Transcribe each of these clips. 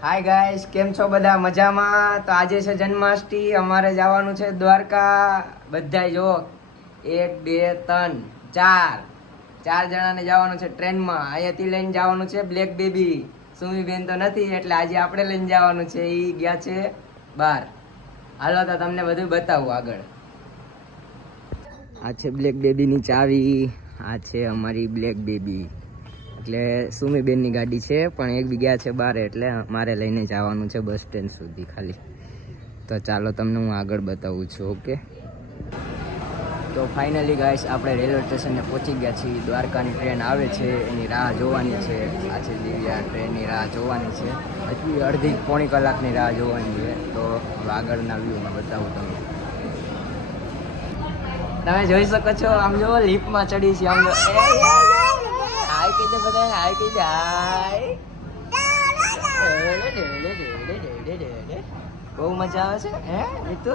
Hi guys, કેમ છો બધા? મજામાં? તો આજે છે જન્માષ્ટમી, અમારે જવાનું છે દ્વારકા. બધાય જો 1 2 3 4 જણાને જવાનું છે ટ્રેનમાં. અહીંયાથી લઈને જવાનું છે બ્લેક બેબી. સુમી બેન તો નથી એટલે આજે આપણે લઈને જવાનું છે. એ ગયા છે બહાર. હાલો તો તમને બધું બતાવું આગળ. આ છે બ્લેક બેબીની ચાવી. આ છે અમારી બ્લેક બેબી. એટલે સુમીબેનની ગાડી છે પણ એક બી ગયા છે બહાર એટલે મારે લઈને જવાનું છે બસ સ્ટેન્ડ સુધી ખાલી. તો ચાલો તમને હું આગળ બતાવું છું. ઓકે, તો ફાઇનલી ગાઈસ આપણે રેલવે સ્ટેશને પહોંચી ગયા છીએ. દ્વારકાની ટ્રેન આવે છે એની રાહ જોવાની છે. આ છે દિવ્યા, ટ્રેનની રાહ જોવાની છે. હજી અડધી પોણી કલાકની રાહ જોવાની છે. તો આગળના વ્યૂમાં બતાવું તમને. તમે જોઈ શકો છો, આમ જો લિફ્ટમાં ચડી છે. આમ જો હાય કહી દે બધા, હાય કહી દે, હાય. બહુ મજા આવે છે હે મિતુ?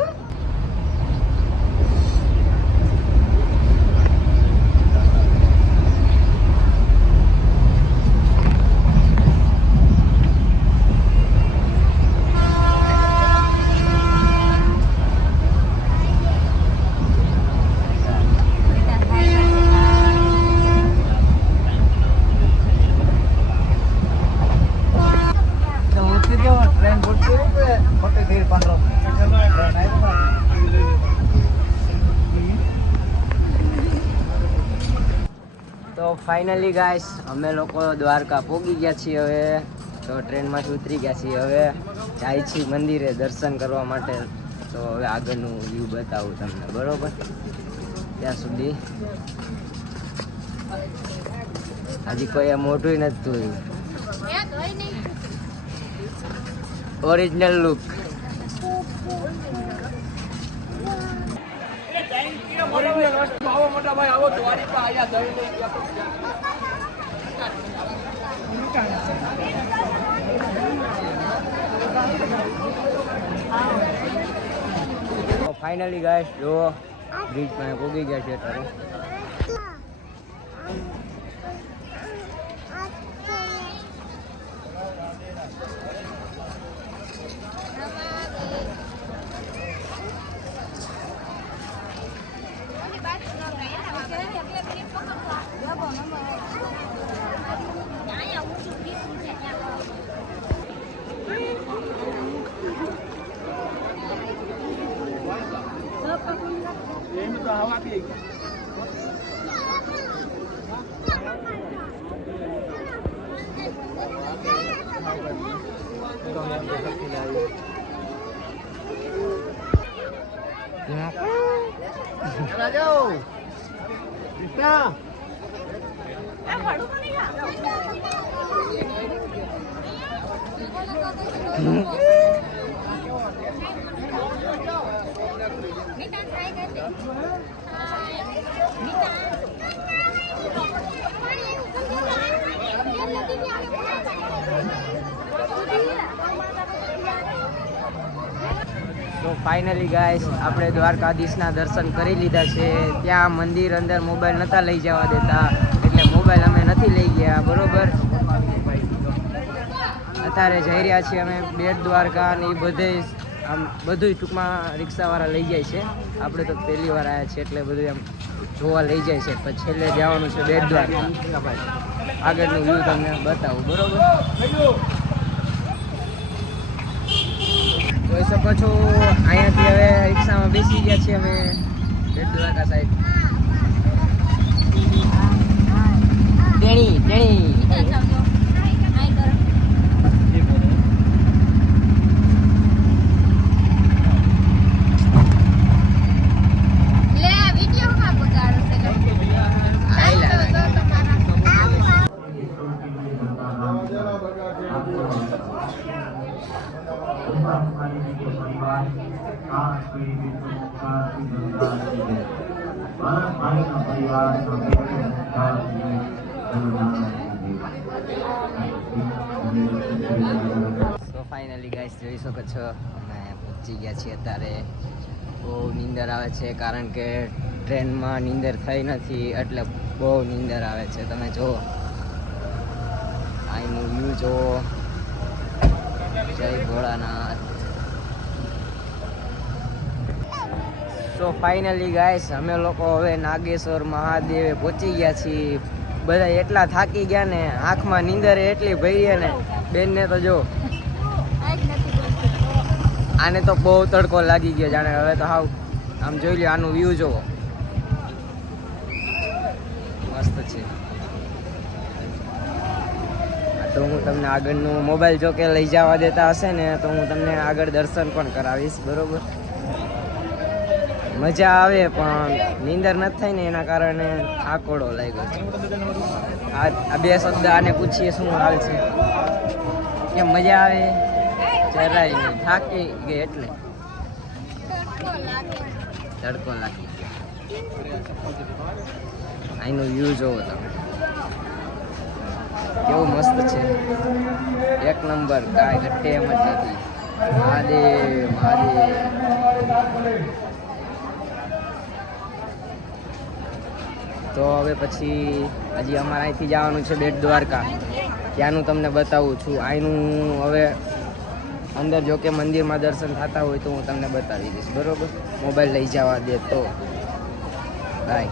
તો ફાઇનલી ગાઈસ અમે લોકો દ્વારકા પહોંચી ગયા છીએ. હવે તો ટ્રેનમાંથી ઉતરી ગયા છીએ. હવે જાય છીએ મંદિરે દર્શન કરવા માટે. તો હવે આગળનું વ્યૂ બતાવું તમને, બરોબર? ત્યાં સુધી હજી કોઈ મોટું નથી જોયું. Original look. મોટા ભાઈ આવો દ્વારિકા આયા જઈ લઈ ગયા. ફાઇનલી ગાઈસ જો બ્રિજ પાસે પહોંચી ગયા છે અત્યારે. તો ફાઇનલી ગાઈસ આપણે દ્વારકાધીશના દર્શન કરી લીધા છે. ત્યાં મંદિર અંદર મોબાઈલ નહોતા લઈ જવા દેતા એટલે મોબાઈલ અમે નથી લઈ ગયા, બરોબર? અત્યારે જઈ રહ્યા છીએ અમે બેટ દ્વારકા ને એ બધે આમ બધું ટૂંકમાં રિક્ષાવાળા લઈ જાય છે. આપણે તો પહેલી વાર આવ્યા છીએ એટલે બધું એમ જોવા લઈ જાય છે. પછી છેલ્લે જવાનું છે બેટ દ્વારકા. આગળનું વ્યૂ તમને બતાવું, બરોબર? જોઈ શકો છો અહીંયાથી હવે રિક્ષામાં બેસી ગયા છીએ અમે બેટ દ્વારકા સાઈડ. તેણી તો ફાઇનલી ગાઈસ જોઈ શકો છો અમે પહોંચી ગયા છીએ. અત્યારે બહુ નીંદર આવે છે કારણ કે ટ્રેનમાં નીંદર થઈ નથી એટલે બહુ નીંદર આવે છે. તમે જુઓ અહીંનું વ્યૂ જુઓ. જય ભોળાનાથ. તો ફાઇનલી ગાઈસ અમે લોકો હવે નાગેશ્વર મહાદેવે પહોંચી ગયા છીએ. બધા એટલા થાકી ગયા ને, આંખમાં નીંદરે એટલી ભરી ને બેનને તો જો આને તો બહુ તડકો લાગી ગયો જાણે. હવે તો હાવ આમ જોઈ લો, આનું વ્યૂ જોવો, મસ્ત છે. તો હું તમને આગળનું મોબાઈલ જો કે લઈ જવા દેતા હશે ને તો હું તમને આગળ દર્શન પણ કરાવીશ, બરોબર? મજા આવે પણ નીંદર નથી થઈ ને એના કારણે આકોડો લાગ્યો છે. આ બે શબ્દ આને પૂછીએ શું હાલ છે, કેમ મજા આવે? જરાય નહીં, થાકી ગઈ એટલે તડકો લાગી. અહીંનો વ્યૂ જોવો તમે, કેવું મસ્ત છે, એક નંબર, કાંઈ ઘટે એમ જ નથી. મહાદેવ મહાદેવ. તો હવે પછી હજી અમારે અહીંથી જવાનું છે બેટ દ્વારકા, ત્યાંનું તમને બતાવું છું. અહીંનું હવે અંદર જો કે મંદિરમાં દર્શન થતા હોય તો હું તમને બતાવી દઈશ, બરોબર? મોબાઈલ લઈ જવા દે તો બાય.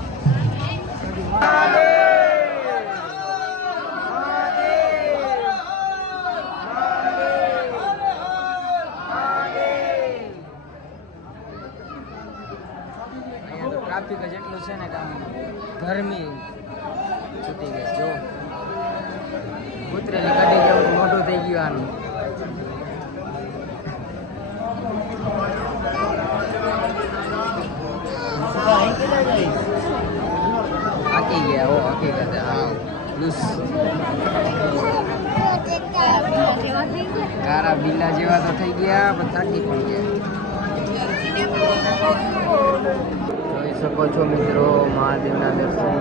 ટ્રાફિક જ એટલું છે ને કે આમ ગરમી છૂટી ગઈ. જો કૂતરેલી કાઢી ગયું, મોઢું થઈ ગયું આનું. આકી ગયા, ઓ હકીકત. હા, લૂસ કારા બિલ્લા જેવા તો થઈ ગયા, પણ થાકી પણ ગયા. જોઈ શકો છો મિત્રો મહાદેવના દર્શન.